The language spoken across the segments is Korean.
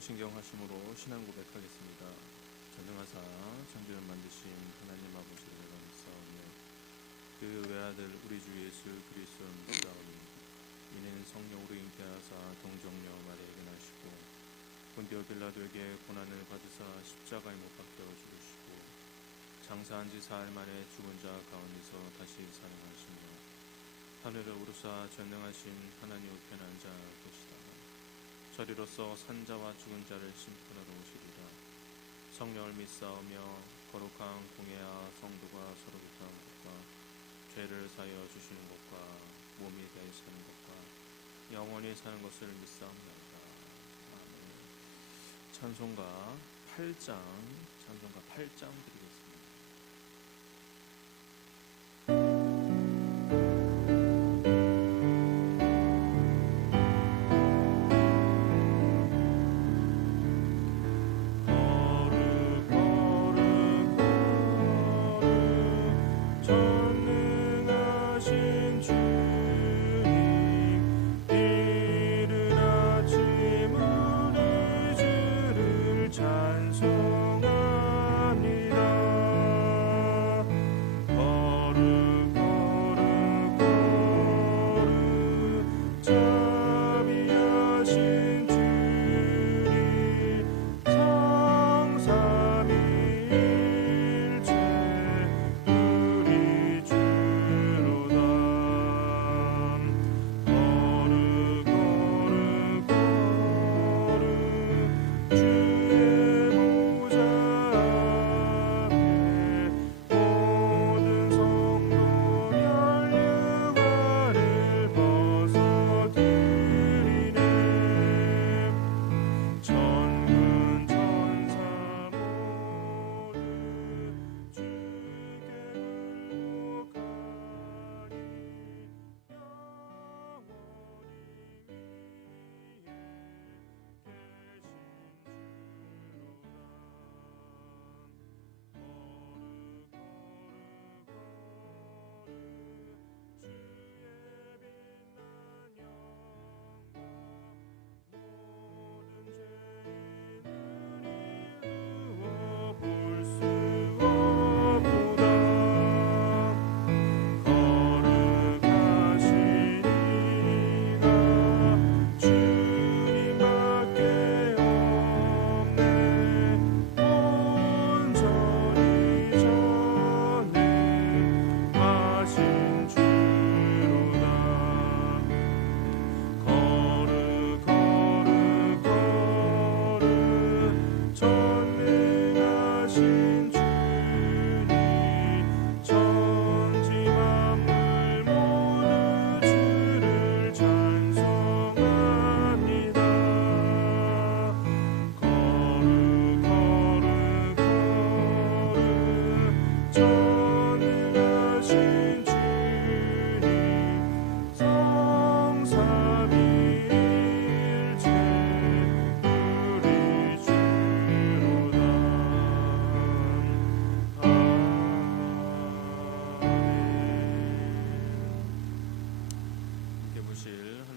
신경하심으로 신앙 고백하겠습니다. 전능하사 천지를 만드신 하나님 아버지를 내가 믿사오며 그 외아들 우리 주 예수 그리스도를 믿사오니 이는 성령으로 잉태하사 동정녀 마리아에게 나시고 본디오 빌라도에게 고난을 받으사 십자가에 못 박혀 죽으시고 장사한 지 사흘 만에 죽은 자 가운데서 다시 살아나시며 하늘을 오르사 전능하신 하나님 우편에 앉아 계시다. 저리로서 산자와 죽은 자를 심판하러 오시리라. 성령을 믿사오며 거룩한 공예와 성도가 서로 교통한 것과 죄를 사하여 주시는 것과 몸이 대하여 사는 것과 영원히 사는 것을 믿사옵나이다. 아멘. 찬송가 8장 드리겠습니다.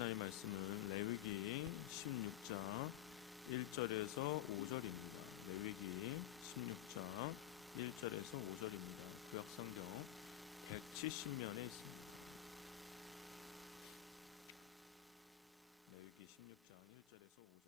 하나님 말씀은 레위기 16장 1절에서 5절입니다. 레위기 16장 1절에서 5절입니다. 구약성경 170면에 있습니다. 레위기 16장 1절에서 5절입니다.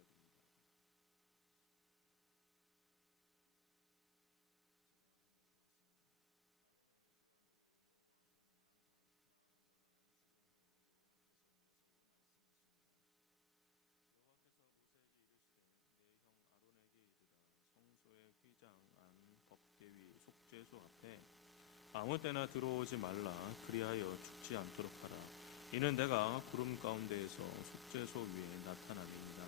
속죄소 앞에 아무 때나 들어오지 말라. 그리하여 죽지 않도록 하라. 이는 내가 구름 가운데에서 속죄소 위에 나타남이니라.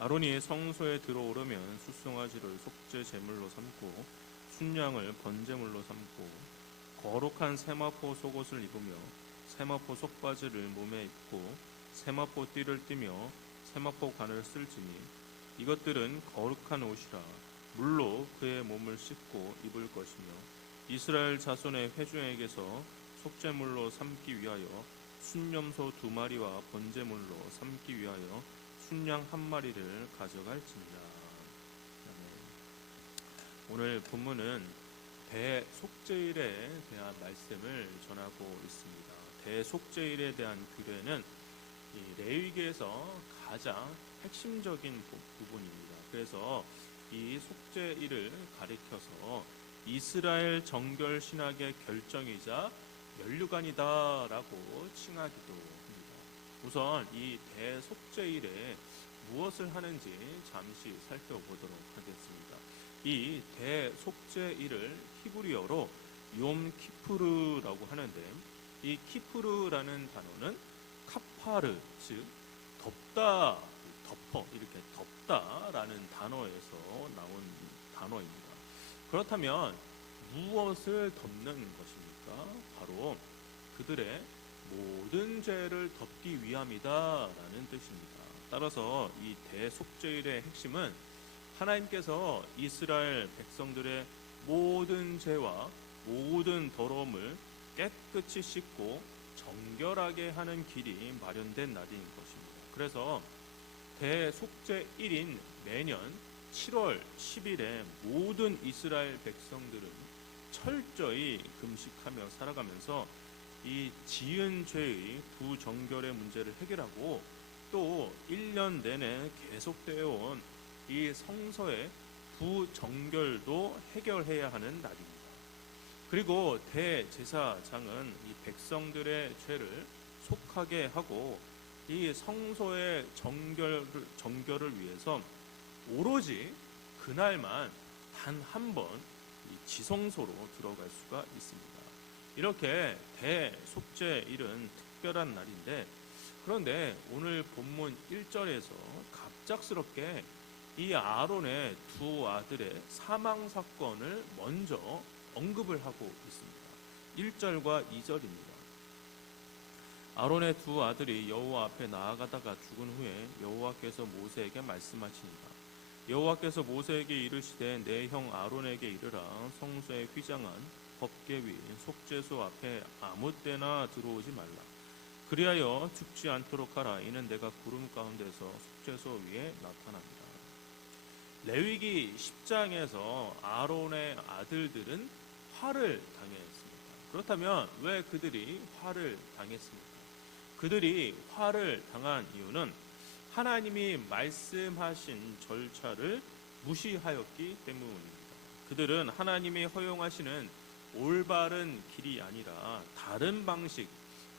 아론이 성소에 들어오려면 숫송아지를 속죄 제물로 삼고 순양을 번제물로 삼고 거룩한 세마포 속옷을 입으며 세마포 속바지를 몸에 입고 세마포 띠를 띠며 세마포 관을 쓸지니 이것들은 거룩한 옷이라. 물로 그의 몸을 씻고 입을 것이며 이스라엘 자손의 회중에게서 속죄물로 삼기 위하여 순염소 2마리와 번제물로 삼기 위하여 순양 한 마리를 가져갈지니라. 오늘 본문은 대속죄일에 대한 말씀을 전하고 있습니다. 대속죄일에 대한 규례는 이 레위기에서 가장 핵심적인 부분입니다. 그래서 이 속죄일을 가리켜서 이스라엘 정결 신학의 결정이자 면류관이다라고 칭하기도 합니다. 우선 이 대속죄일에 무엇을 하는지 잠시 살펴보도록 하겠습니다. 이 대속죄일을 히브리어로 욤 키푸르라고 하는데, 이 키푸르라는 단어는 카파르, 즉 덮다, 덮어, 이렇게 덮다라는 단어에서 나온 단어입니다. 그렇다면 무엇을 덮는 것입니까? 바로 그들의 모든 죄를 덮기 위함이다라는 뜻입니다. 따라서 이 대속죄일의 핵심은 하나님께서 이스라엘 백성들의 모든 죄와 모든 더러움을 깨끗이 씻고 정결하게 하는 길이 마련된 날인 것입니다. 그래서 대속죄일인 매년 7월 10일에 모든 이스라엘 백성들은 철저히 금식하며 살아가면서 이 지은 죄의 부정결의 문제를 해결하고 또 1년 내내 계속되어 온 이 성서의 부정결도 해결해야 하는 날입니다. 그리고 대제사장은 이 백성들의 죄를 속하게 하고 이 성소의 정결을 위해서 오로지 그날만 단 한 번 지성소로 들어갈 수가 있습니다. 이렇게 대속죄일은 특별한 날인데, 그런데 오늘 본문 1절에서 갑작스럽게 이 아론의 두 아들의 사망 사건을 먼저 언급을 하고 있습니다. 1절과 2절입니다. 아론의 두 아들이 여호와 앞에 나아가다가 죽은 후에 여호와께서 모세에게 말씀하시니라. 여호와께서 모세에게 이르시되 내 형 아론에게 이르라. 성소에 휘장한 법궤 위 속죄소 앞에 아무 때나 들어오지 말라. 그리하여 죽지 않도록 하라. 이는 내가 구름 가운데서 속죄소 위에 나타납니다. 레위기 10장에서 아론의 아들들은 화를 당했습니다. 그렇다면 왜 그들이 화를 당했습니까? 그들이 화를 당한 이유는 하나님이 말씀하신 절차를 무시하였기 때문입니다. 그들은 하나님이 허용하시는 올바른 길이 아니라 다른 방식,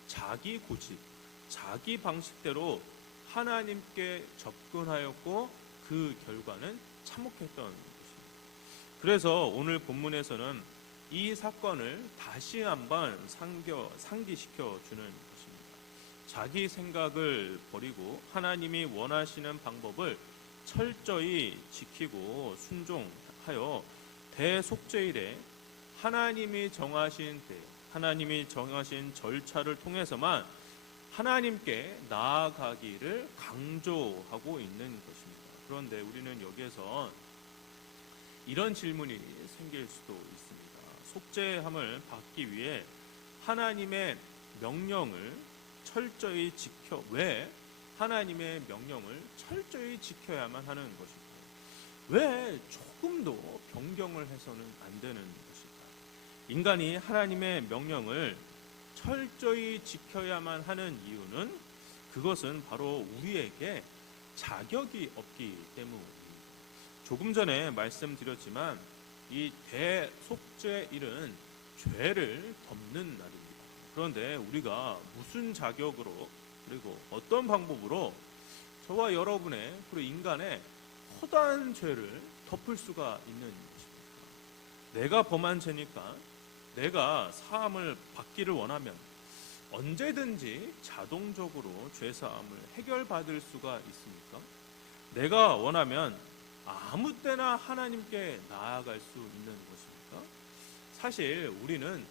자기 고집, 자기 방식대로 하나님께 접근하였고 그 결과는 참혹했던 것입니다. 그래서 오늘 본문에서는 이 사건을 다시 한번 상기시켜 주는 것입니다. 자기 생각을 버리고 하나님이 원하시는 방법을 철저히 지키고 순종하여 대속죄일에 하나님이 정하신 때, 하나님이 정하신 절차를 통해서만 하나님께 나아가기를 강조하고 있는 것입니다. 그런데 우리는 여기에서 이런 질문이 생길 수도 있습니다. 속죄함을 받기 위해 하나님의 명령을 철저히 왜 하나님의 명령을 철저히 지켜야만 하는 것일까? 왜 조금도 변경을 해서는 안 되는 것일까? 인간이 하나님의 명령을 철저히 지켜야만 하는 이유는 그것은 바로 우리에게 자격이 없기 때문입니다. 조금 전에 말씀드렸지만 이 대속죄일은 죄를 덮는 날입니다. 그런데 우리가 무슨 자격으로 그리고 어떤 방법으로 저와 여러분의 그리고 인간의 허다한 죄를 덮을 수가 있는 것입니까? 내가 범한 죄니까 내가 사함을 받기를 원하면 언제든지 자동적으로 죄사함을 해결받을 수가 있습니까? 내가 원하면 아무 때나 하나님께 나아갈 수 있는 것입니까? 사실 우리는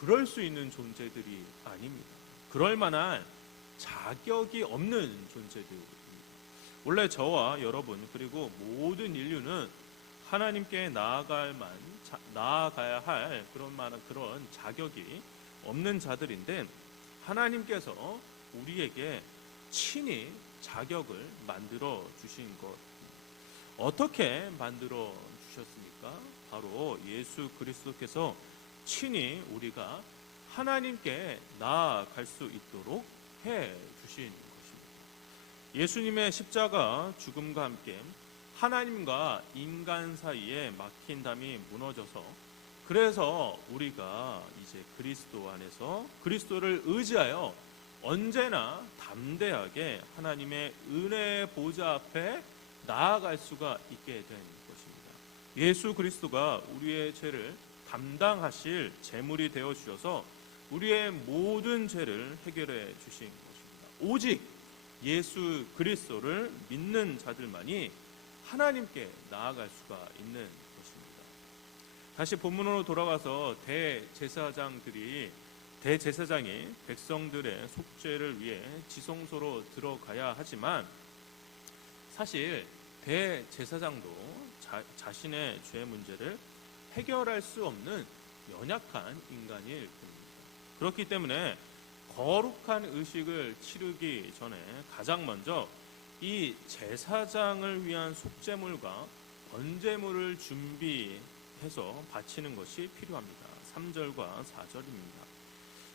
그럴 수 있는 존재들이 아닙니다. 그럴 만한 자격이 없는 존재들입니다. 원래 저와 여러분 그리고 모든 인류는 하나님께 나아가야 할 그런 자격이 없는 자들인데, 하나님께서 우리에게 친히 자격을 만들어 주신 것. 어떻게 만들어 주셨습니까? 바로 예수 그리스도께서 친히 우리가 하나님께 나아갈 수 있도록 해 주신 것입니다. 예수님의 십자가 죽음과 함께 하나님과 인간 사이에 막힌 담이 무너져서, 그래서 우리가 이제 그리스도 안에서 그리스도를 의지하여 언제나 담대하게 하나님의 은혜의 보좌 앞에 나아갈 수가 있게 된 것입니다. 예수 그리스도가 우리의 죄를 담당하실 제물이 되어 주셔서 우리의 모든 죄를 해결해 주신 것입니다. 오직 예수 그리스도를 믿는 자들만이 하나님께 나아갈 수가 있는 것입니다. 다시 본문으로 돌아가서 대제사장이 백성들의 속죄를 위해 지성소로 들어가야 하지만, 사실 대제사장도 자신의 죄 문제를 해결할 수 없는 연약한 인간일 뿐입니다. 그렇기 때문에 거룩한 의식을 치르기 전에 가장 먼저 이 제사장을 위한 속죄물과 번제물을 준비해서 바치는 것이 필요합니다. 3절과 4절입니다.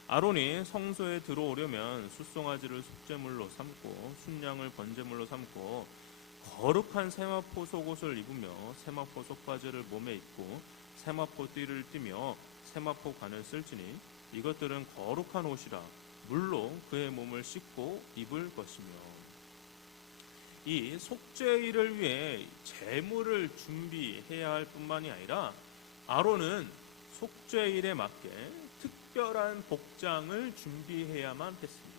아론이 성소에 들어오려면 숫송아지를 속죄물로 삼고 순양을 번제물로 삼고 거룩한 세마포 속옷을 입으며 세마포 속바지를 몸에 입고 세마포 띠를 띠며 세마포 관을 쓸지니 이것들은 거룩한 옷이라 물로 그의 몸을 씻고 입을 것이며. 이 속죄일을 위해 제물을 준비해야 할 뿐만이 아니라 아론은 속죄일에 맞게 특별한 복장을 준비해야만 했습니다.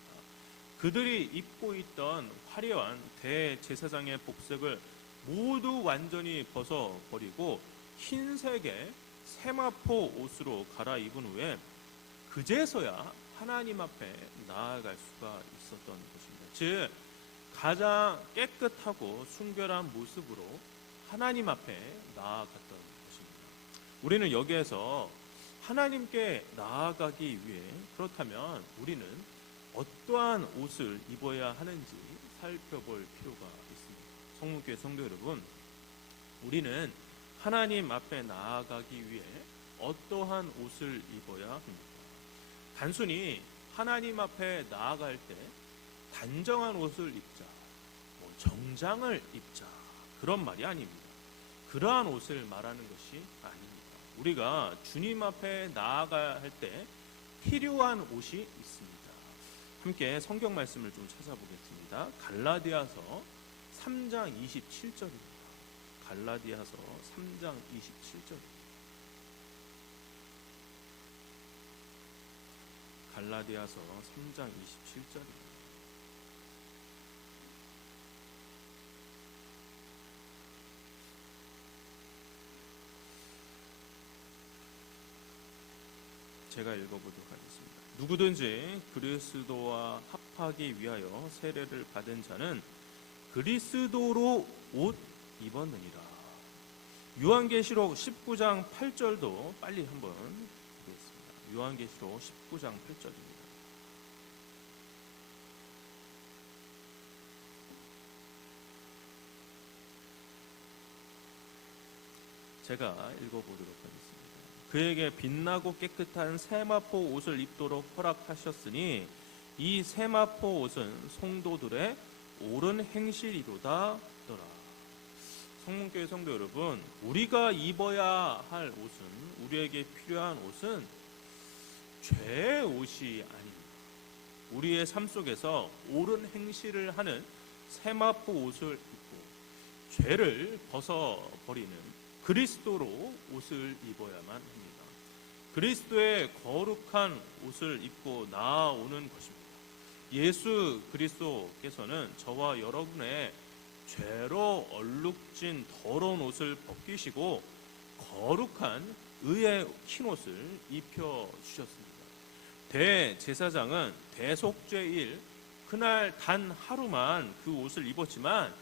그들이 입고 있던 화려한 대제사장의 복색을 모두 완전히 벗어버리고 흰색의 세마포 옷으로 갈아입은 후에 그제서야 하나님 앞에 나아갈 수가 있었던 것입니다. 즉 가장 깨끗하고 순결한 모습으로 하나님 앞에 나아갔던 것입니다. 우리는 여기에서 하나님께 나아가기 위해, 그렇다면 우리는 어떠한 옷을 입어야 하는지 살펴볼 필요가 있습니다. 성문교회 성도 여러분, 우리는 하나님 앞에 나아가기 위해 어떠한 옷을 입어야 합니까? 단순히 하나님 앞에 나아갈 때 단정한 옷을 입자, 정장을 입자, 그런 말이 아닙니다. 그러한 옷을 말하는 것이 아닙니다. 우리가 주님 앞에 나아가야 할 때 필요한 옷이 있습니다. 함께 성경 말씀을 좀 찾아보겠습니다. 갈라디아서 3장 27절입니다. 갈라디아서 3장 27절입니다. 갈라디아서 3장 27절입니다. 제가 읽어보도록 하겠습니다. 누구든지 그리스도와 합하기 위하여 세례를 받은 자는 그리스도로 옷 입었느니라. 요한계시록 19장 8절도 빨리 한번 보겠습니다. 요한계시록 19장 8절입니다. 제가 읽어보도록 하겠습니다. 그에게 빛나고 깨끗한 세마포 옷을 입도록 허락하셨으니 이 세마포 옷은 성도들의 옳은 행실이로다 더라. 성문교회 성도 여러분, 우리가 입어야 할 옷은, 우리에게 필요한 옷은 죄의 옷이 아닙니다. 우리의 삶 속에서 옳은 행실을 하는 세마포 옷을 입고 죄를 벗어버리는 그리스도로 옷을 입어야만 합니다. 그리스도의 거룩한 옷을 입고 나아오는 것입니다. 예수 그리스도께서는 저와 여러분의 죄로 얼룩진 더러운 옷을 벗기시고 거룩한 의의 흰 옷을 입혀주셨습니다. 대제사장은 대속죄일 그날 단 하루만 그 옷을 입었지만,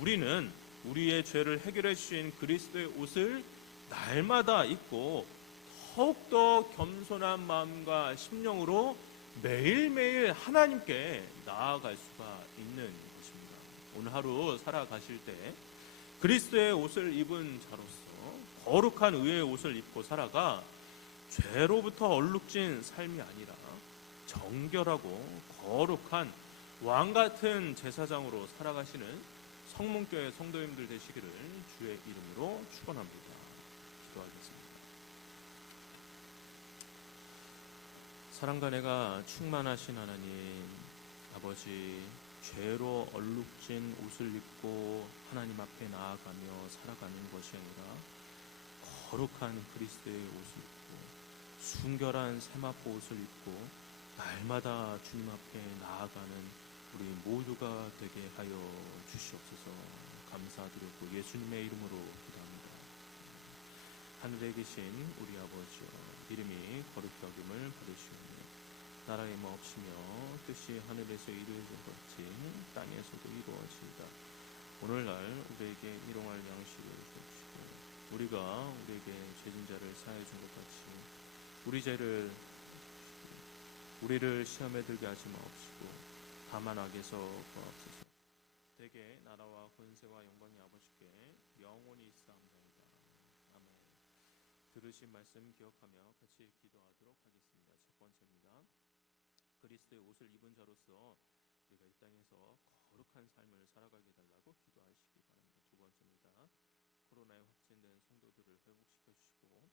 우리는 우리의 죄를 해결해 주신 그리스도의 옷을 날마다 입고 더욱더 겸손한 마음과 심령으로 매일매일 하나님께 나아갈 수가 있는 것입니다. 오늘 하루 살아가실 때 그리스도의 옷을 입은 자로서 거룩한 의의 옷을 입고 살아가 죄로부터 얼룩진 삶이 아니라 정결하고 거룩한 왕같은 제사장으로 살아가시는 성문교회 성도님들 되시기를 주의 이름으로 축원합니다. 기도하겠습니다. 사랑과 내가 충만하신 하나님 아버지, 죄로 얼룩진 옷을 입고 하나님 앞에 나아가며 살아가는 것이 아니라 거룩한 그리스도의 옷을 입고 순결한 세마포 옷을 입고 날마다 주님 앞에 나아가는 우리 모두가 되게 하여 주시옵소서. 감사드렸고 예수님의 이름으로 기도합니다. 하늘에 계신 우리 아버지여, 이름이 거룩히 여김을 받으시오며 나라의 마옵시며 뜻이 하늘에서 이루어진 것 같이 땅에서도 이루어지이다. 오늘날 우리에게 일용할 양식을 주옵시고 우리가 우리에게 죄진 자를 사하여 준 것 같이 우리를 시험에 들게 하지 마옵시고 다만 악에서 구하옵소서. 대개 나라와 권세와 영광이 아버지께 영원히 있사옵나이다. 아멘. 들으신 말씀 기억하며 같이 기도하도록 하겠습니다. 첫 번째입니다. 그리스도의 옷을 입은 자로서 우리가 이 땅에서 거룩한 삶을 살아가게 달라고 기도하시기 바랍니다. 두 번째입니다. 코로나에 확진된 성도들을 회복시켜 주시고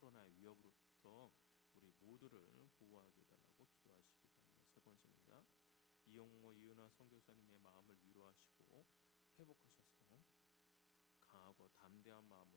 코로나의 위협으로부터 우리 모두를 보호하게 달라고 기도하시기 바랍니다. 세 번째입니다. 이용모 이은하 선교사님의 마음을 위로하시고 회복하셔서 강하고 담대한 마음으로